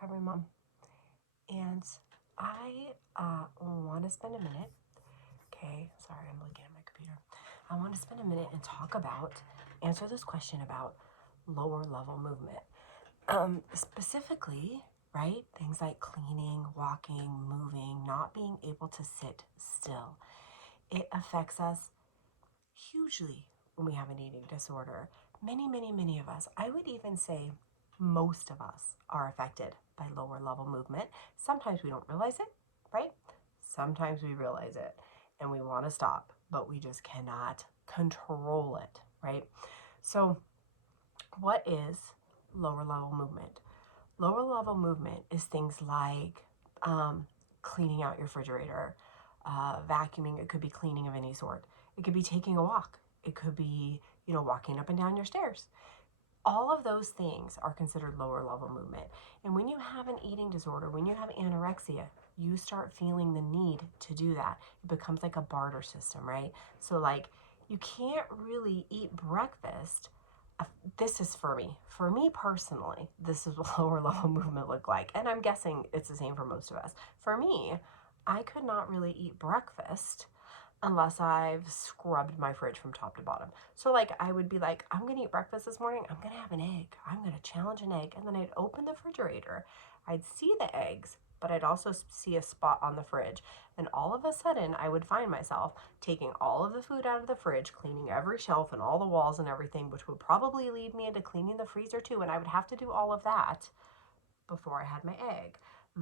Recovery Mom, and I want to spend a minute. Okay, sorry, I'm looking at my computer. I want to spend a minute and answer this question about lower level movement. Specifically, right? Things like cleaning, walking, moving, not being able to sit still. It affects us hugely when we have an eating disorder. Many of us, I would even say most of us, are affected by lower level movement. Sometimes we don't realize it, right? Sometimes we realize it and we want to stop, but we just cannot control it, right? So, what is lower level movement? Lower level movement is things like cleaning out your refrigerator, vacuuming. It could be cleaning of any sort. It could be taking a walk. It could be, walking up and down your stairs. All of those things are considered lower level movement. And when you have an eating disorder, when you have anorexia, you start feeling the need to do that. It becomes like a barter system, right? So, like, you can't really eat breakfast. This is for me. For me personally, this is what lower level movement look like. And I'm guessing it's the same for most of us. For me, I could not really eat breakfast unless I've scrubbed my fridge from top to bottom. So, like, I would be like, I'm gonna eat breakfast this morning. I'm gonna have an egg. I'm gonna challenge an egg. And then I'd open the refrigerator. I'd see the eggs, but I'd also see a spot on the fridge. And all of a sudden, I would find myself taking all of the food out of the fridge, cleaning every shelf and all the walls and everything, which would probably lead me into cleaning the freezer too. And I would have to do all of that before I had my egg.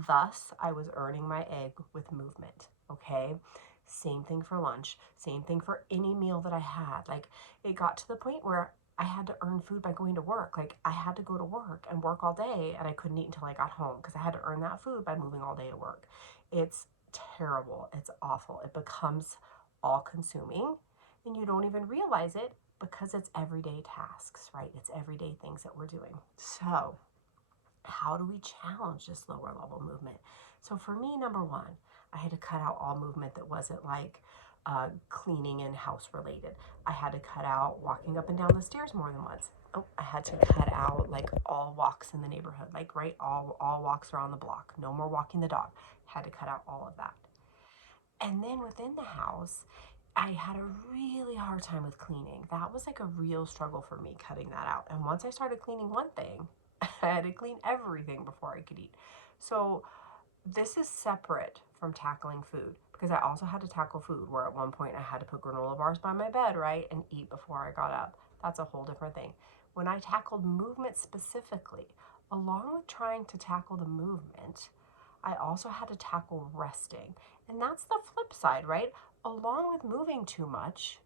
Thus, I was earning my egg with movement, okay? Same thing for lunch, same thing for any meal that I had. Like, it got to the point where I had to earn food by going to work. Like, I had to go to work and work all day, and I couldn't eat until I got home because I had to earn that food by moving all day to work. It's terrible. It's awful. It becomes all consuming, and you don't even realize it because it's everyday tasks, right? It's everyday things that we're doing. So, how do we challenge this lower level movement? So for me, number one, I had to cut out all movement that wasn't like cleaning and house related. I had to cut out walking up and down the stairs more than once. Oh, I had to cut out like all walks in the neighborhood, like right, all walks around the block. No more walking the dog. Had to cut out all of that. And then within the house, I had a really hard time with cleaning. That was like a real struggle for me cutting that out. And once I started cleaning one thing, I had to clean everything before I could eat. So this is separate from tackling food because I also had to tackle food where at one point I had to put granola bars by my bed, right, and eat before I got up. That's a whole different thing. When I tackled movement specifically, along with trying to tackle the movement, I also had to tackle resting. And that's the flip side, right? Along with moving too much,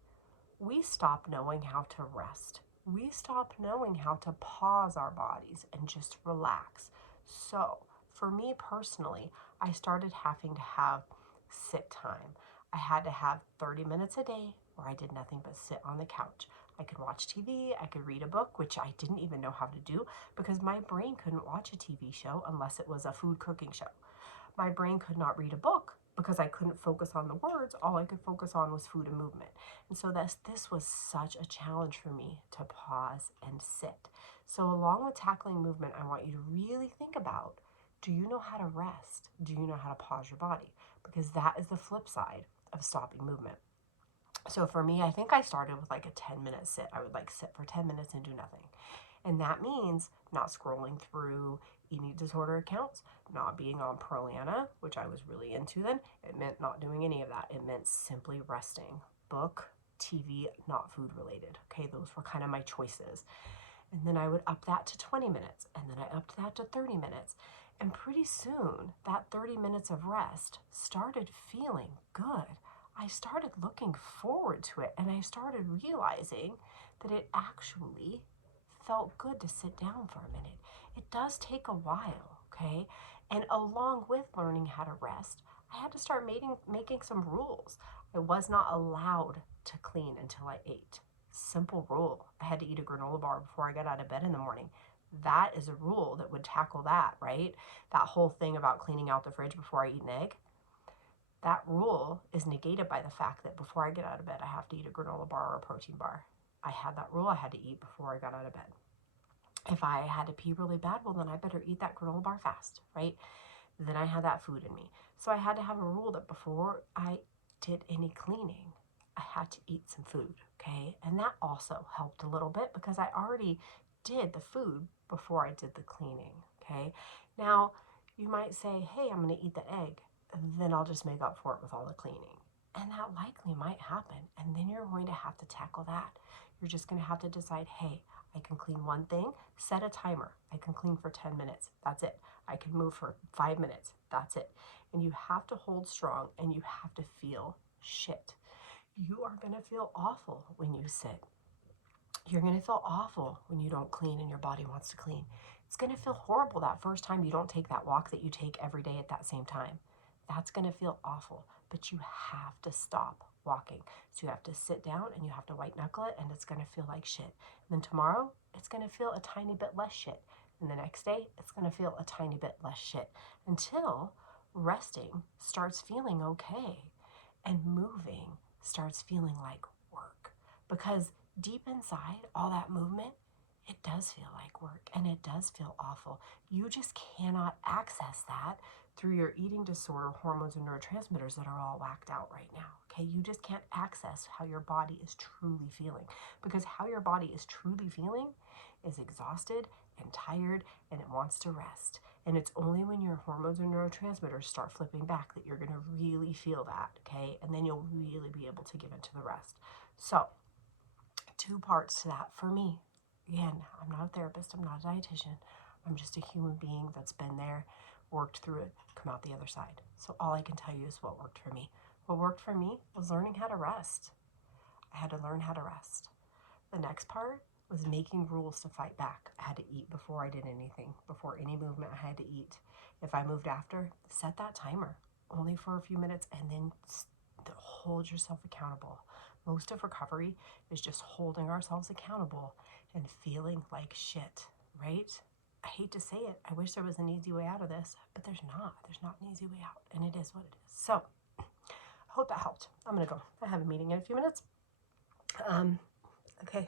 we stop knowing how to rest. We stop knowing how to pause our bodies and just relax. So, for me personally, I started having to have sit time. I had to have 30 minutes a day where I did nothing but sit on the couch. I could watch TV, I could read a book, which I didn't even know how to do because my brain couldn't watch a TV show unless it was a food cooking show. My brain could not read a book because I couldn't focus on the words. All I could focus on was food and movement. And so this was such a challenge for me to pause and sit. So along with tackling movement, I want you to really think about, do you know how to rest? Do you know how to pause your body? Because that is the flip side of stopping movement. So for me, I think I started with like a 10-minute sit. I would like sit for 10 minutes and do nothing. And that means not scrolling through eating disorder accounts, not being on Prolana, which I was really into then. It meant not doing any of that. It meant simply resting. Book, TV, not food related. Okay, those were kind of my choices. And then I would up that to 20 minutes. And then I upped that to 30 minutes. And pretty soon, that 30 minutes of rest started feeling good. I started looking forward to it. And I started realizing that it actually felt good to sit down for a minute. It does take a while, okay? And along with learning how to rest, I had to start making some rules. I was not allowed to clean until I ate. Simple rule. I had to eat a granola bar before I got out of bed in the morning. That is a rule that would tackle that, right? That whole thing about cleaning out the fridge before I eat an egg. That rule is negated by the fact that before I get out of bed, I have to eat a granola bar or a protein bar. I had that rule I had to eat before I got out of bed. If I had to pee really bad, well, then I better eat that granola bar fast, right? Then I had that food in me. So I had to have a rule that before I did any cleaning, I had to eat some food, okay? And that also helped a little bit because I already did the food before I did the cleaning, okay? Now, you might say, hey, I'm going to eat the egg, and then I'll just make up for it with all the cleaning. And that likely might happen. And then you're going to have to tackle that. You're just going to have to decide, hey, I can clean one thing, set a timer. I can clean for 10 minutes. That's it. I can move for 5 minutes. That's it. And you have to hold strong and you have to feel shit. You are going to feel awful when you sit. You're going to feel awful when you don't clean and your body wants to clean. It's going to feel horrible that first time you don't take that walk that you take every day at that same time. That's going to feel awful, but you have to stop walking. So you have to sit down and you have to white knuckle it, and it's going to feel like shit. And then tomorrow, it's going to feel a tiny bit less shit. And the next day, it's going to feel a tiny bit less shit until resting starts feeling okay and moving starts feeling like work. Because deep inside all that movement, it does feel like work and it does feel awful. You just cannot access that through your eating disorder hormones and neurotransmitters that are all whacked out right now. Okay, you just can't access how your body is truly feeling, because how your body is truly feeling is exhausted and tired and it wants to rest. And it's only when your hormones and neurotransmitters start flipping back that you're going to really feel that, okay? And then you'll really be able to give into the rest. So, two parts to that for me. Again, I'm not a therapist, I'm not a dietitian. I'm just a human being that's been there, worked through it, come out the other side. So all I can tell you is what worked for me. What worked for me was learning how to rest. I had to learn how to rest. The next part was making rules to fight back. I had to eat before I did anything. Before any movement, I had to eat. If I moved after, set that timer only for a few minutes and then hold yourself accountable. Most of recovery is just holding ourselves accountable and feeling like shit, right? I hate to say it. I wish there was an easy way out of this, but there's not. There's not an easy way out, and it is what it is. So, I hope that helped. I'm going to go. I have a meeting in a few minutes. Okay,